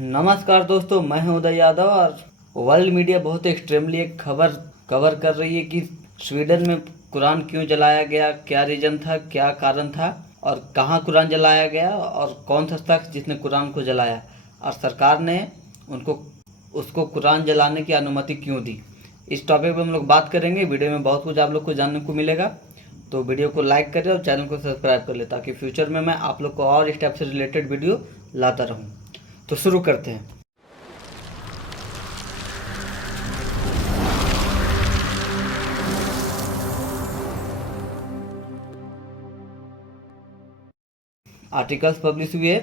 नमस्कार दोस्तों, मैं हूं उदय यादव और वर्ल्ड मीडिया बहुत एक्सट्रीमली एक खबर कवर कर रही है कि स्वीडन में कुरान क्यों जलाया गया, क्या रीज़न था, क्या कारण था और कहां कुरान जलाया गया और कौन था शख्स जिसने कुरान को जलाया और सरकार ने उनको उसको कुरान जलाने की अनुमति क्यों दी। इस टॉपिक पर हम लोग बात करेंगे। वीडियो में बहुत कुछ आप लोग को जानने को मिलेगा, तो वीडियो को लाइक करें और चैनल को सब्सक्राइब कर ले ताकि फ्यूचर में मैं आप लोग को और इस टाइप से रिलेटेड वीडियो लाता रहूं। तो शुरू करते हैं। आर्टिकल्स पब्लिश हुए।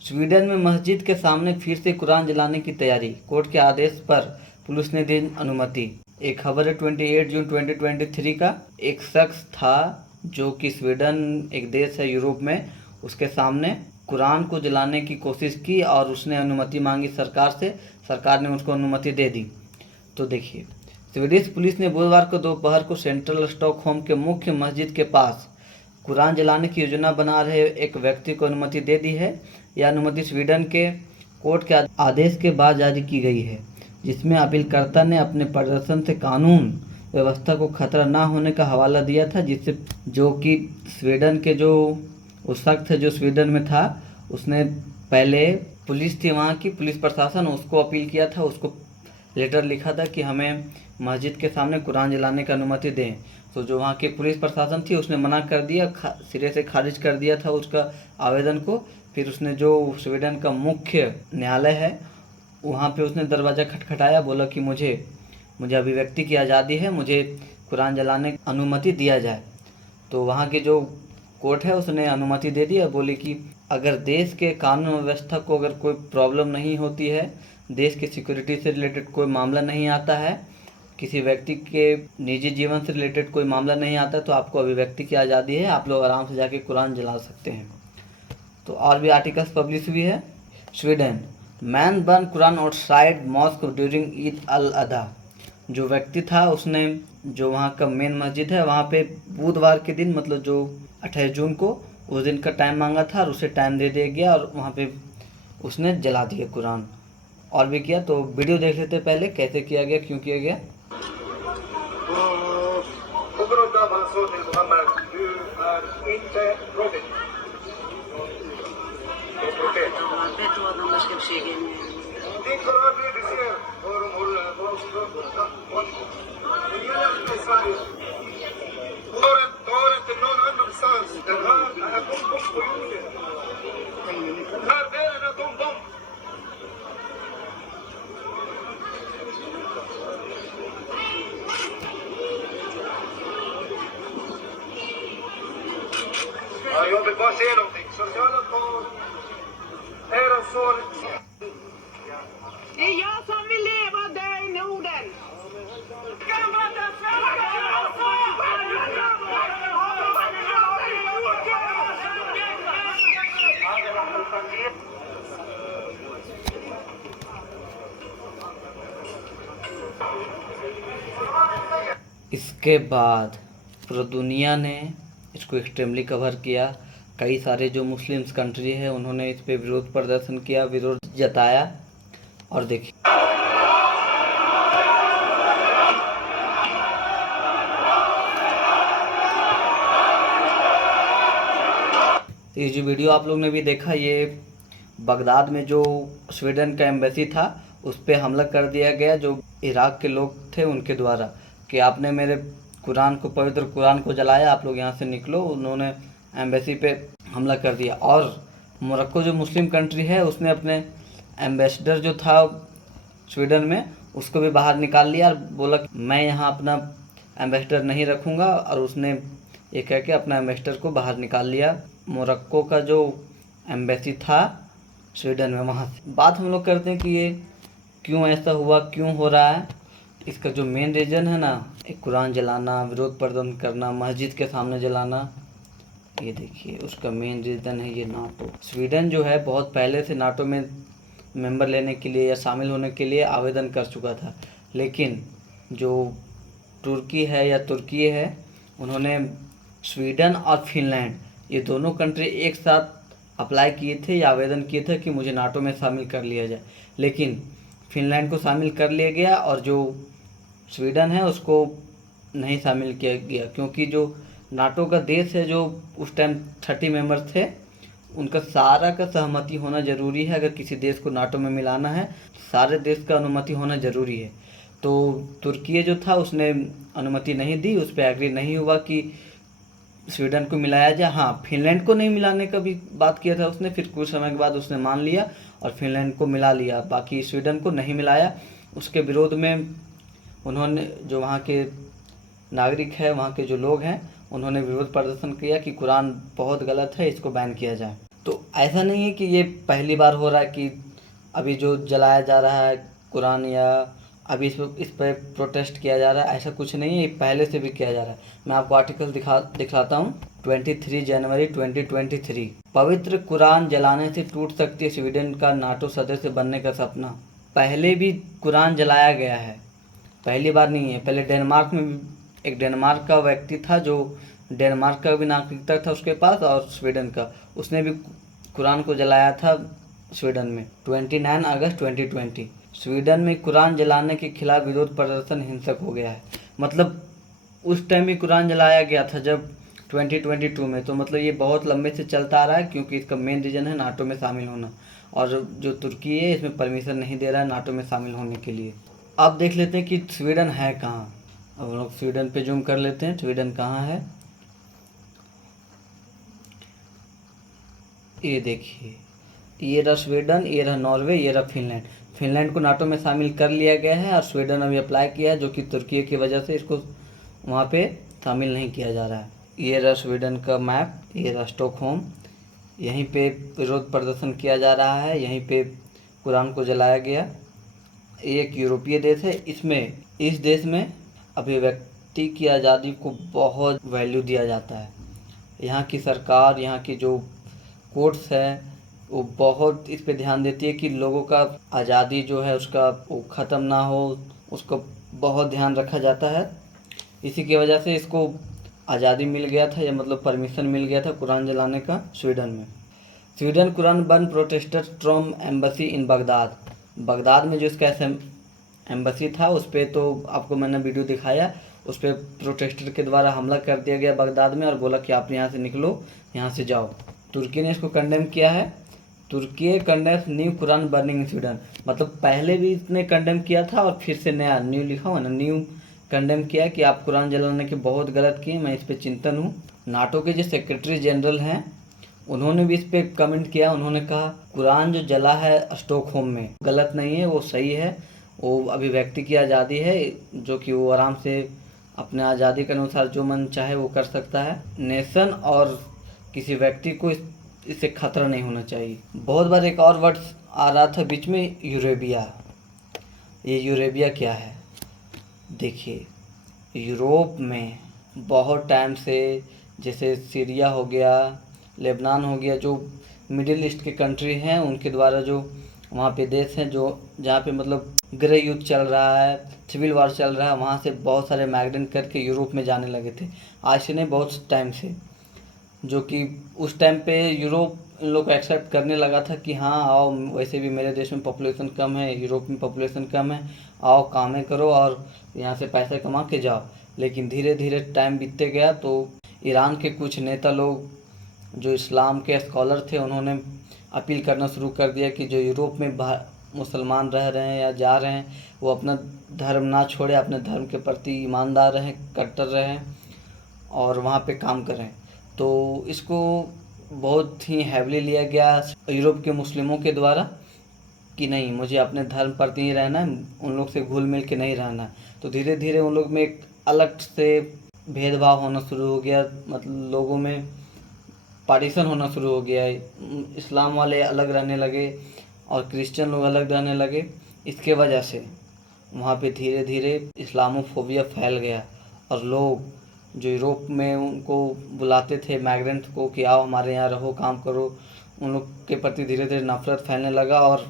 स्वीडन में मस्जिद के सामने फिर से कुरान जलाने की तैयारी, कोर्ट के आदेश पर पुलिस ने दी अनुमति। एक खबर है 28 जून 2023 का। एक शख्स था जो कि स्वीडन एक देश है यूरोप में, उसके सामने कुरान को जलाने की कोशिश की और उसने अनुमति मांगी सरकार से। सरकार ने उसको अनुमति दे दी। तो देखिए, स्वीडिश पुलिस ने बुधवार को दोपहर को सेंट्रल स्टॉकहोम के मुख्य मस्जिद के पास कुरान जलाने की योजना बना रहे एक व्यक्ति को अनुमति दे दी है। यह अनुमति स्वीडन के कोर्ट के आदेश के बाद जारी की गई है, जिसमें अपीलकर्ता ने अपने प्रदर्शन से कानून व्यवस्था को खतरा न होने का हवाला दिया था, जिससे जो कि स्वीडन के जो उस शख्स है जो स्वीडन में था, उसने पहले पुलिस थी वहाँ की, पुलिस प्रशासन, उसको अपील किया था, उसको लेटर लिखा था कि हमें मस्जिद के सामने कुरान जलाने की अनुमति दें। तो जो वहाँ की पुलिस प्रशासन थी उसने मना कर दिया, सिरे से खारिज कर दिया था उसका आवेदन को। फिर उसने जो स्वीडन का मुख्य न्यायालय है वहाँ पे उसने दरवाज़ा खटखटाया, बोला कि मुझे अभिव्यक्ति की आज़ादी है, मुझे कुरान जलाने की अनुमति दिया जाए। तो वहाँ की जो कोर्ट है उसने अनुमति दे दी और बोली कि अगर देश के कानून व्यवस्था को अगर कोई प्रॉब्लम नहीं होती है, देश की सिक्योरिटी से रिलेटेड कोई मामला नहीं आता है, किसी व्यक्ति के निजी जीवन से रिलेटेड कोई मामला नहीं आता, तो आपको अभिव्यक्ति की आज़ादी है, आप लोग आराम से जाके कुरान जला सकते हैं। तो और भी आर्टिकल्स पब्लिश हुई है। Sweden, man burn Quran outside mosque during Eid al Adha. जो व्यक्ति था उसने जो वहाँ का मेन मस्जिद है वहाँ पे बुधवार के दिन, मतलब जो 28 जून को, उस दिन का टाइम मांगा था और उसे टाइम दे दिया गया और वहाँ पे उसने जला दिया कुरान और भी किया। तो वीडियो देख लेते पहले कैसे किया गया, क्यों किया गया। Jag vill bara säga någonting. Sociala barn, era son. Det är jag som vill leva och dö i Norden. इसके बाद पूरा दुनिया ने इसको एक्सट्रीमली कवर किया। कई सारे जो मुस्लिम्स कंट्री है उन्होंने इस पे विरोध प्रदर्शन किया, विरोध जताया। और देखिए, ये जो वीडियो आप लोग ने भी देखा, ये बगदाद में जो स्वीडन का एम्बेसी था उस पर हमला कर दिया गया, जो इराक के लोग थे उनके द्वारा, कि आपने मेरे कुरान को, पवित्र कुरान को जलाया, आप लोग यहाँ से निकलो। उन्होंने एम्बेसी पे हमला कर दिया। और मोरक्को जो मुस्लिम कंट्री है उसने अपने एम्बेसडर जो था स्वीडन में उसको भी बाहर निकाल लिया और बोला कि मैं यहाँ अपना एम्बेसडर नहीं रखूँगा, और उसने ये कह के अपना एम्बेसडर को बाहर निकाल लिया। मोरक्को का जो एम्बेसी था स्वीडन में, वहाँ से बात हम लोग करते हैं कि ये क्यों ऐसा हुआ, क्यों हो रहा है। इसका जो मेन रीज़न है ना, एक कुरान जलाना, विरोध प्रदर्शन करना, मस्जिद के सामने जलाना, ये देखिए उसका मेन रीज़न है ये नाटो। स्वीडन जो है बहुत पहले से नाटो में मेंबर लेने के लिए या शामिल होने के लिए आवेदन कर चुका था, लेकिन जो तुर्की है या तुर्की है, उन्होंने स्वीडन और फिनलैंड, ये दोनों कंट्री एक साथ अप्लाई किए थे या आवेदन किए थे कि मुझे नाटो में शामिल कर लिया जाए, लेकिन फिनलैंड को शामिल कर लिया गया और जो स्वीडन है उसको नहीं शामिल किया गया, क्योंकि जो नाटो का देश है जो उस टाइम 30 मेंबर्स थे, उनका सारा का सहमति होना ज़रूरी है। अगर किसी देश को नाटो में मिलाना है सारे देश का अनुमति होना ज़रूरी है। तो तुर्की जो था उसने अनुमति नहीं दी, उस पर एग्री नहीं हुआ कि स्वीडन को मिलाया जाए। हाँ, फिनलैंड को नहीं मिलाने का भी बात किया था उसने, फिर कुछ समय के बाद उसने मान लिया और फिनलैंड को मिला लिया, बाकी स्वीडन को नहीं मिलाया। उसके विरोध में उन्होंने, जो वहाँ के नागरिक है, वहाँ के जो लोग हैं, उन्होंने विरोध प्रदर्शन किया कि कुरान बहुत गलत है, इसको बैन किया जाए। तो ऐसा नहीं है कि ये पहली बार हो रहा है कि अभी जो जलाया जा रहा है कुरान या अभी इस पर प्रोटेस्ट किया जा रहा है, ऐसा कुछ नहीं है, ये पहले से भी किया जा रहा है। मैं आपको आर्टिकल दिखाता हूँ। 23 जनवरी 2023, पवित्र कुरान जलाने से टूट सकती है स्वीडन का नाटो सदस्य बनने का सपना। पहले भी कुरान जलाया गया है, पहली बार नहीं है। पहले डेनमार्क में भी एक डेनमार्क का व्यक्ति था जो डेनमार्क का भी नागरिकता था उसके पास, और स्वीडन का, उसने भी कुरान को जलाया था स्वीडन में 29 अगस्त 2020। स्वीडन में कुरान जलाने के खिलाफ विरोध प्रदर्शन हिंसक हो गया है। मतलब उस टाइम भी कुरान जलाया गया था जब 2022 में, तो मतलब ये बहुत लंबे से चलता आ रहा है, क्योंकि इसका मेन रीज़न है नाटो में शामिल होना, और जो तुर्की है इसमें परमिशन नहीं दे रहा है नाटो में शामिल होने के लिए। अब देख लेते हैं कि स्वीडन है कहाँ। अब हम लोग स्वीडन पे जूम कर लेते हैं, स्वीडन कहाँ है। ये देखिए, ये रहा स्वीडन, ये रहा नॉर्वे, ये रहा फिनलैंड। फिनलैंड को नाटो में शामिल कर लिया गया है और स्वीडन अभी अप्लाई किया है, जो कि तुर्की की वजह से इसको वहाँ पे शामिल नहीं किया जा रहा है। ये रहा स्वीडन का मैप, ये रहा स्टॉकहोम, यहीं पे विरोध प्रदर्शन किया जा रहा है, यहीं पे कुरान को जलाया गया। एक यूरोपीय देश है, इस देश में अभिव्यक्ति की आज़ादी को बहुत वैल्यू दिया जाता है। यहाँ की सरकार, यहाँ की जो कोर्ट्स है, वो बहुत इस पे ध्यान देती है कि लोगों का आज़ादी जो है उसका वो ख़त्म ना हो, उसको बहुत ध्यान रखा जाता है। इसी की वजह से इसको आज़ादी मिल गया था, या मतलब परमिशन मिल गया था कुरान जलाने का स्वीडन में। Sweden Quran burn protesters from embassy in Baghdad. Baghdad में जो इसका एम्बेसी था उस पर तो आपको मैंने वीडियो दिखाया, उस पर प्रोटेस्टर के द्वारा हमला कर दिया गया बगदाद में, और बोला कि आप यहाँ से निकलो, यहाँ से जाओ। तुर्की ने इसको कंडेम किया है। Turkey condemns new Quran burning in Sweden. मतलब पहले भी इसने कंडेम किया था और फिर से नया न्यू लिखा हुआ ना, न्यू कंडेम किया कि आप कुरान जलाने के बहुत गलत किए, मैं इस पर चिंतन हूँ। नाटो के जो सेक्रेटरी जनरल हैं उन्होंने भी इस पर कमेंट किया। उन्होंने कहा कुरान जो जला है स्टॉकहोम में गलत नहीं है, वो सही है, वो अभिव्यक्ति की आज़ादी है, जो कि वो आराम से अपने आज़ादी के अनुसार जो मन चाहे वो कर सकता है। नेशन और किसी व्यक्ति को इससे खतरा नहीं होना चाहिए। बहुत बार एक और वर्ड आ रहा था बीच में, यूरेबिया। ये यूरेबिया क्या है? देखिए, यूरोप में बहुत टाइम से, जैसे सीरिया हो गया, लेबनान हो गया, जो मिडिल ईस्ट के कंट्री हैं उनके द्वारा जो वहाँ पे देश हैं जो जहाँ पे मतलब गृह युद्ध चल रहा है, सिविल वार चल रहा है, वहाँ से बहुत सारे माइग्रेंट करके यूरोप में जाने लगे थे। आज से नहीं, बहुत टाइम से, जो कि उस टाइम पे यूरोप इन लोग को एक्सेप्ट करने लगा था कि हाँ आओ, वैसे भी मेरे देश में पॉपुलेशन कम है, यूरोप में पॉपुलेशन कम है, आओ कामें करो और यहाँ से पैसे कमा के जाओ। लेकिन धीरे धीरे टाइम बीतते गया तो ईरान के कुछ नेता लोग जो इस्लाम के स्कॉलर थे उन्होंने अपील करना शुरू कर दिया कि जो यूरोप में मुसलमान रह रहे हैं या जा रहे हैं वो अपना धर्म ना छोड़े, अपने धर्म के प्रति ईमानदार रहें, कट्टर रहें और वहाँ पे काम करें। तो इसको बहुत ही हैवली लिया गया यूरोप के मुस्लिमों के द्वारा कि नहीं, मुझे अपने धर्म प्रति ही रहना है, उन लोग से घुल मिल के नहीं रहना। तो धीरे धीरे उन लोग में एक अलग से भेदभाव होना शुरू हो गया, मतलब लोगों में पार्टीशन होना शुरू हो गया। इस्लाम वाले अलग रहने लगे और क्रिश्चियन लोग अलग रहने लगे। इसके वजह से वहाँ पे धीरे धीरे इस्लामोफोबिया फैल गया और लोग जो यूरोप में उनको बुलाते थे माइग्रेंट को कि आओ हमारे यहाँ रहो, काम करो, उन लोग के प्रति धीरे धीरे नफरत फैलने लगा। और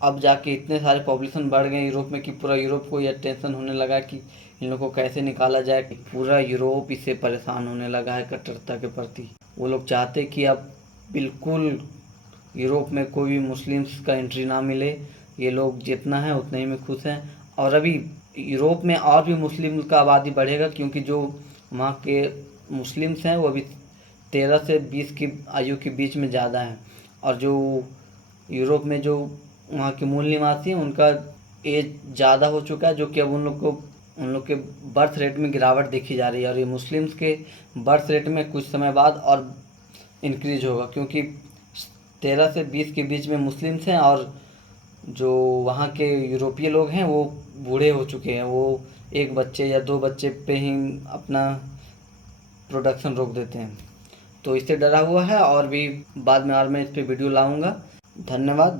अब जाके इतने सारे पॉपुलेशन बढ़ गए यूरोप में कि पूरा यूरोप को यह टेंशन होने लगा कि इन लोगों को कैसे निकाला जाए। पूरा यूरोप इससे परेशान होने लगा है कट्टरता के प्रति। वो लोग चाहते कि अब बिल्कुल यूरोप में कोई भी मुस्लिम्स का एंट्री ना मिले। ये लोग जितना है उतने ही में खुश हैं। और अभी यूरोप में और भी मुस्लिम का आबादी बढ़ेगा, क्योंकि जो वहाँ के मुस्लिम्स हैं वो अभी 13 से 20 की आयु के बीच में ज़्यादा हैं। और जो यूरोप में जो वहाँ के मूल निवासी हैं उनका एज ज़्यादा हो चुका है, जो कि अब उन लोग के बर्थ रेट में गिरावट देखी जा रही है। और ये मुस्लिम्स के बर्थ रेट में कुछ समय बाद और इंक्रीज होगा, क्योंकि 13 से 20 के बीच में मुस्लिम्स हैं और जो वहाँ के यूरोपीय लोग हैं वो बूढ़े हो चुके हैं। वो एक बच्चे या दो बच्चे पे ही अपना प्रोडक्शन रोक देते हैं। तो इससे डरा हुआ है, और भी बाद में और मैं इस पे वीडियो लाऊंगा। धन्यवाद।